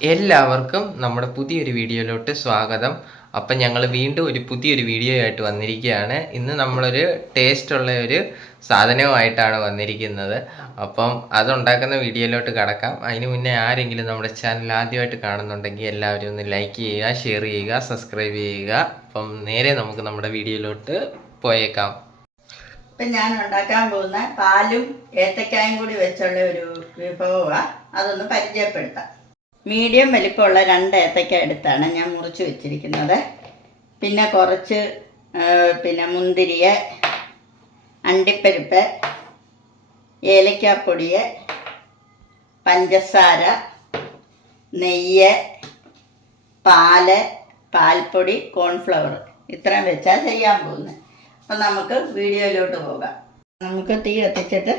എല്ലാവർക്കും നമ്മുടെ പുതിയൊരു വീഡിയോയിലോട്ട് സ്വാഗതം. അപ്പം ഞങ്ങൾ വീണ്ടും ഒരു പുതിയൊരു വീഡിയോ ആയിട്ട് വന്നിരിക്കുകയാണ്. ഇന്ന് നമ്മളൊരു ടേസ്റ്റ് ഉള്ള ഒരു സാധനവുമായിട്ടാണ് വന്നിരിക്കുന്നത്. അപ്പം അതുണ്ടാക്കുന്ന വീഡിയോയിലോട്ട് കടക്കാം. അതിന് മുന്നേ ആരെങ്കിലും നമ്മുടെ ചാനൽ ആദ്യമായിട്ട് കാണുന്നുണ്ടെങ്കിൽ എല്ലാവരും ഒന്ന് ലൈക്ക് ചെയ്യുക ഷെയർ ചെയ്യുക സബ്സ്ക്രൈബ് ചെയ്യുക. അപ്പം നേരെ നമുക്ക് നമ്മുടെ വീഡിയോയിലോട്ട് പോയേക്കാം. ഇപ്പം ഞാൻ ഉണ്ടാക്കാൻ പോകുന്ന പാലും ഏത്തക്കായും കൂടി വെച്ചുള്ള ഒരു വിഭവമാണ് അതൊന്ന് പരിചയപ്പെടുത്താം. മീഡിയം വലിപ്പമുള്ള രണ്ട് ഏത്തയ്ക്ക എടുത്താണ് ഞാൻ മുറിച്ച് വെച്ചിരിക്കുന്നത്. പിന്നെ കുറച്ച് പിന്നെ മുന്തിരിയ അണ്ടിപ്പരിപ്പ് ഏലക്കാപ്പൊടി പഞ്ചസാര നെയ്യ് പാൽ പാൽപ്പൊടി കോൺഫ്ലവർ. ഇത്രയും വെച്ചാൽ ചെയ്യാൻ പോകുന്നത് അപ്പം നമുക്ക് വീഡിയോയിലോട്ട് പോകാം. നമുക്ക് തീ കത്തിച്ചിട്ട്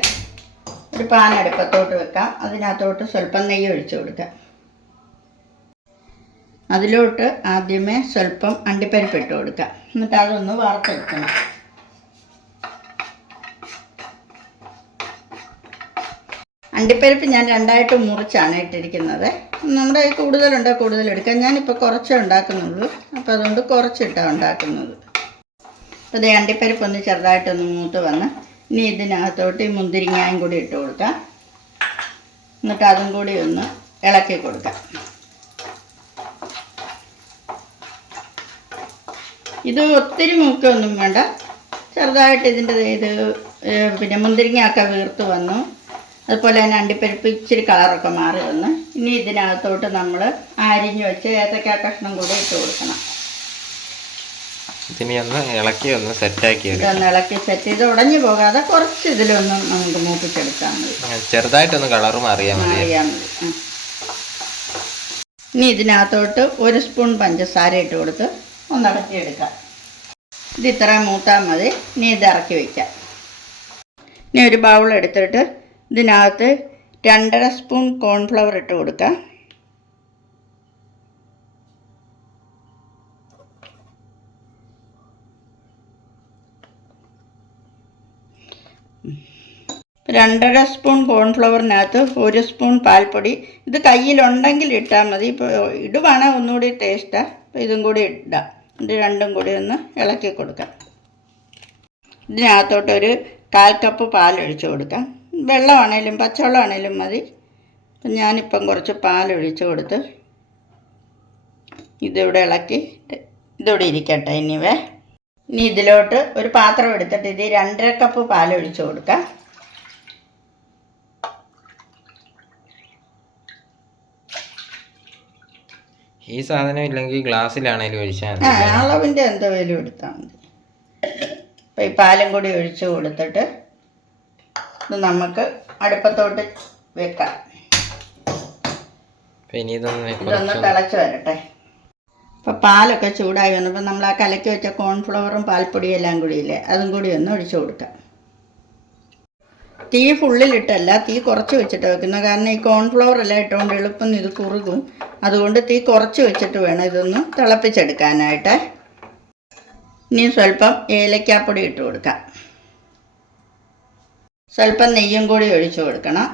ഒരു പാൻ അടുപ്പത്തോട്ട് വെക്കാം. അതിനകത്തോട്ട് സ്വല്പം നെയ്യ് ഒഴിച്ചു കൊടുക്കാം. അതിലോട്ട് ആദ്യമേ സ്വല്പം അണ്ടിപ്പരിപ്പ് ഇട്ട് കൊടുക്കാം. എന്നിട്ട് അതൊന്ന് വറുത്തെടുക്കണം. അണ്ടിപ്പരിപ്പ് ഞാൻ രണ്ടായിട്ട് മുറിച്ചാണ് ഇട്ടിരിക്കുന്നത്. നമ്മുടെ കൂടുതലുണ്ട് കൂടുതൽ എടുക്കാം. ഞാനിപ്പോൾ കുറച്ചേ ഉണ്ടാക്കുന്നുള്ളൂ. അപ്പോൾ അതുകൊണ്ട് കുറച്ചിട്ടാണ് ഉണ്ടാക്കുന്നത്. അപ്പോൾ ദേ അണ്ടിപ്പരിപ്പ് ഒന്ന് ചെറുതായിട്ടൊന്ന് മൂത്ത് വന്ന് ഇനി ഇതിനകത്തോട്ട് ഈ മുന്തിരിങ്ങായും കൂടി ഇട്ട് കൊടുക്കാം. എന്നിട്ട് അതും കൂടി ഒന്ന് ഇളക്കി കൊടുക്കാം. ഇത് ഒത്തിരി മൂക്കൊന്നും വേണ്ട. ചെറുതായിട്ട് ഇതിന്റെ ഇത് പിന്നെ മുന്തിരിങ്ങയൊക്കെ വീർത്ത് വന്നു. അതുപോലെ തന്നെ അണ്ടിപ്പരിപ്പ് ഇച്ചിരി കളറൊക്കെ മാറി വന്ന്. ഇനി ഇതിനകത്തോട്ട് നമ്മൾ അരിഞ്ഞു വെച്ച് ഏത്തക്ക കഷ്ണം കൂടി ഇട്ട് കൊടുക്കണം. ഇതിനെ ഒന്ന് ഇളക്കി ഒന്ന് സെറ്റാക്കി ഇതൊന്ന് ഇളക്കി സെറ്റ് ചെയ്ത് ഉടഞ്ഞു പോകാതെ കുറച്ച് ഇതിലൊന്ന് നമുക്ക് മൂപ്പിച്ചെടുക്കാൻ മതി. ചെറുതായിട്ടൊന്ന് കളർ മാറിയാൽ മതി. അറിയാൻ മതി. ഇനി ഇതിനകത്തോട്ട് ഒരു സ്പൂൺ പഞ്ചസാര ഇട്ട് കൊടുത്ത് ഒന്ന് എടുക്കാം ഇത് ഇത്ര മൂത്താൽ മതി. ഇനി ഇത് ഇറക്കി വയ്ക്കാം ഇനി ഒരു ബൗൾ എടുത്തിട്ട് ഇതിനകത്ത് രണ്ടര സ്പൂൺ കോൺഫ്ലവർ ഇട്ട് കൊടുക്കാം. രണ്ടര സ്പൂൺ കോൺഫ്ലവറിനകത്ത് ഒരു സ്പൂൺ പാൽപ്പൊടി. ഇത് കയ്യിലുണ്ടെങ്കിൽ ഇട്ടാൽ മതി. ഇപ്പോൾ ഇടുവാണെങ്കിൽ ഒന്നുകൂടി ടേസ്റ്റാണ് അപ്പോൾ ഇതും കൂടി ഇടാം. ഇത് രണ്ടും കൂടി ഒന്ന് ഇളക്കി കൊടുക്കാം. ഇതിനകത്തോട്ടൊരു കാൽ കപ്പ് പാൽ ഒഴിച്ച് കൊടുക്കാം. വെള്ളമാണേലും പച്ചവെള്ളമാണേലും മതി. അപ്പം ഞാനിപ്പം കുറച്ച് പാൽ ഒഴിച്ച് കൊടുത്ത് ഇതിവിടെ ഇളക്കി ഇതിവിടെ ഇരിക്കട്ടെ ഇനിവേ. ഇനി ഇതിലോട്ട് ഒരു പാത്രം എടുത്തിട്ട് ഇത് രണ്ടര കപ്പ് പാൽ ഒഴിച്ച് കൊടുക്കാം. ഈ സാധനം ഇല്ലെങ്കിൽ ഗ്ലാസ്സിലാണേലും ഒഴിച്ചാൽ ആ മതി അളവിന്റെ എന്തെങ്കിലും എടുത്താൽ മതി. അപ്പൊ ഈ പാലും കൂടി ഒഴിച്ച് കൊടുത്തിട്ട് ഇത് നമുക്ക് അടുപ്പത്തോട്ട് വെക്കാം. ഇനി ഇതൊന്ന് ഇതൊന്ന് കുറച്ച് തിളച്ച് വരട്ടെ. അപ്പോൾ പാലൊക്കെ ചൂടായി വന്നപ്പോൾ നമ്മൾ ആ കലക്കി വെച്ച കോൺഫ്ലവറും പാൽപ്പൊടിയും എല്ലാം കൂടി ഇല്ലേ അതും കൂടി ഒന്ന് ഒഴിച്ചു കൊടുക്കാം. തീ ഫുള്ളിലിട്ടല്ല തീ കുറച്ച് വെച്ചിട്ട് വെക്കുന്നത് കാരണം ഈ കോൺഫ്ലവർ എല്ലാം ഇട്ടുകൊണ്ട് എളുപ്പം ഇത് കുറുകും. അതുകൊണ്ട് തീ കുറച്ച് വെച്ചിട്ട് വേണം ഇതൊന്ന് തിളപ്പിച്ചെടുക്കാനായിട്ട്. ഇനി സ്വല്പം ഏലക്കാപ്പൊടി ഇട്ട് കൊടുക്കാം. സ്വല്പം നെയ്യും കൂടി ഒഴിച്ചു കൊടുക്കണം.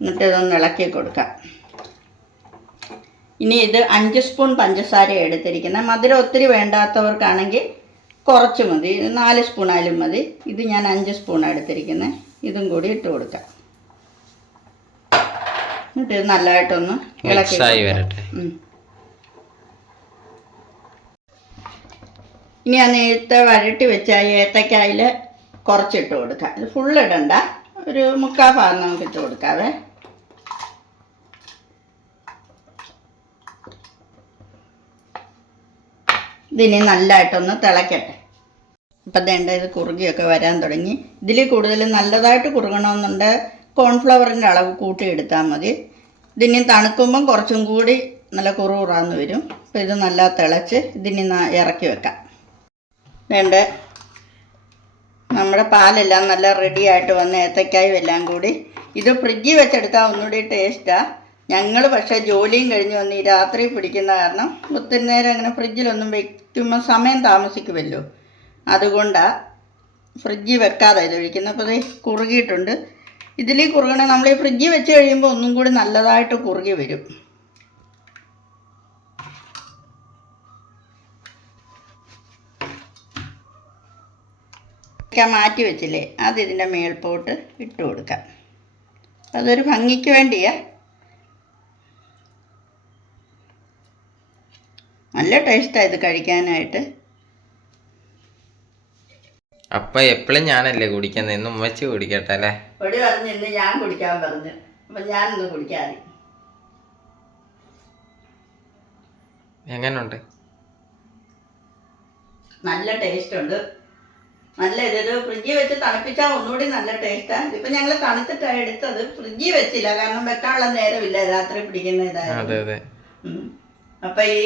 എന്നിട്ട് ഇതൊന്ന് ഇളക്കി കൊടുക്കാം. ഇനി ഇത് അഞ്ച് സ്പൂൺ പഞ്ചസാര എടുത്തിരിക്കുന്നത്. മധുരം ഒത്തിരി വേണ്ടാത്തവർക്കാണെങ്കിൽ കുറച്ച് മതി. നാല് സ്പൂണായാലും മതി. ഇത് ഞാൻ അഞ്ച് സ്പൂണാണ് എടുത്തിരിക്കുന്നത് ഇതും കൂടി ഇട്ട് കൊടുക്കാം. എന്നിട്ട് ഇത് നല്ലതായിട്ടൊന്ന് ഇളക്കി ഇനി ആ നേരത്തെ വരട്ടി വെച്ച ഏത്തക്കായിൽ കുറച്ചിട്ട് കൊടുക്കാം. ഇത് ഫുള്ള് ഇടണ്ട. ഒരു മുക്കാൽ ഭാഗം നമുക്ക് ഇട്ട് കൊടുക്കാവേ. ഇതിനി നല്ലതായിട്ടൊന്ന് തിളക്കട്ടെ. ഇപ്പം വേണ്ട ഇത് കുറുകിയൊക്കെ വരാൻ തുടങ്ങി. ഇതിൽ കൂടുതൽ നല്ലതായിട്ട് കുറുകണമെന്നുണ്ട് കോൺഫ്ലവറിന്റെ അളവ് കൂട്ടി എടുത്താൽ മതി. ഇതിനി തണുക്കുമ്പം കുറച്ചും കൂടി നല്ല കുറുകുറാന്ന് വരും. അപ്പോൾ ഇത് നല്ല തിളച്ച് ഇതിനി ഇറക്കി വെക്കാം. വേണ്ട നമ്മുടെ പാലെല്ലാം നല്ല റെഡി ആയിട്ട് വന്ന് ഏത്തക്കായും എല്ലാം കൂടി. ഇത് ഫ്രിഡ്ജിൽ വെച്ചെടുത്താൽ ഒന്നുകൂടി ടേസ്റ്റാണ് ഞങ്ങൾ പക്ഷേ ജോലിയും കഴിഞ്ഞ് വന്ന് ഈ രാത്രി പിടിക്കുന്ന കാരണം ഒത്തിരി നേരം അങ്ങനെ ഫ്രിഡ്ജിലൊന്നും വെക്കുമ്പോൾ സമയം താമസിക്കുമല്ലോ. അതുകൊണ്ടാണ് ഫ്രിഡ്ജിൽ വെക്കാതെ ഇത് ഒഴിക്കുന്നത് അപ്പോൾ ഇത് കുറുകിയിട്ടുണ്ട്. ഇതിൽ കുറുകണ നമ്മൾ ഈ ഫ്രിഡ്ജിൽ വെച്ച് കഴിയുമ്പോൾ ഒന്നും കൂടി നല്ലതായിട്ട് കുറുകി വരും. മാറ്റി വെച്ചില്ലേ? അത് ഇതിന്റെ മേൽപോട്ട് ഇട്ട് കൊടുക്കാം. അതൊരു ഭംഗിക്ക് വേണ്ടിയാ. നല്ല ടേസ്റ്റാണ് ഇത് കഴിക്കാനായിട്ട്. അപ്പൊ എപ്പോഴും ഞാനല്ലേ കുടിക്കുന്നത് ഇന്ന് ഉമ്മച്ചി കുടിക്കട്ടെ അല്ലേ ഒടി പറഞ്ഞു ഇന്ന് ഞാൻ കുടിക്കാൻ പറഞ്ഞു. അപ്പൊ ഞാനൊന്ന് കുടിക്കാതെ എങ്ങനുണ്ട്? നല്ല ടേസ്റ്റ് ഉണ്ട്. നല്ല ഇതൊരു ഫ്രിഡ്ജിൽ വെച്ച് തണുപ്പിച്ചാൽ ഒന്നുകൂടി നല്ല ടേസ്റ്റാണ് ഇപ്പൊ ഞങ്ങൾ തണുത്തിട്ടാണ് എടുത്തത്. ഫ്രിഡ്ജിൽ വെച്ചില്ല. കാരണം വെക്കാനുള്ള നേരമില്ല രാത്രി പിടിക്കുന്ന ഇതായിരുന്നു. അപ്പൊ ഈ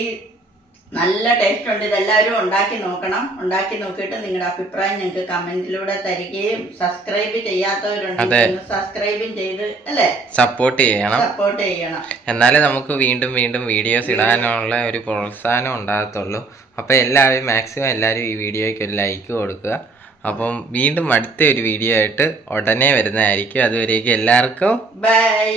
നല്ല ടേസ്റ്റ് ഉണ്ട്. ഇതെല്ലാവരും ഉണ്ടാക്കി നോക്കണം. ഉണ്ടാക്കി നോക്കിയിട്ട് നിങ്ങളുടെ അഭിപ്രായം ഞങ്ങൾക്ക് കമന്റിലൂടെ തരികയും സബ്സ്ക്രൈബ് ചെയ്യാത്തവരുണ്ടെങ്കിൽ സബ്സ്ക്രൈബും ചെയ്ത് അല്ലേ? സപ്പോർട്ട് ചെയ്യണം. സപ്പോർട്ട് ചെയ്യണം. എന്നാലേ നമുക്ക് വീണ്ടും വീണ്ടും വീഡിയോസ് ഇടാനുള്ള ഒരു പ്രോത്സാഹനം ഉണ്ടാകത്തുള്ളൂ. അപ്പോൾ എല്ലാവരും മാക്സിമം എല്ലാവരും ഈ വീഡിയോയ്ക്ക് ഒരു ലൈക്ക് കൊടുക്കുക. അപ്പം വീണ്ടും അടുത്ത ഒരു വീഡിയോ ആയിട്ട് ഉടനെ വരുന്നതായിരിക്കും. അതുവരേക്കും എല്ലാവർക്കും ബൈ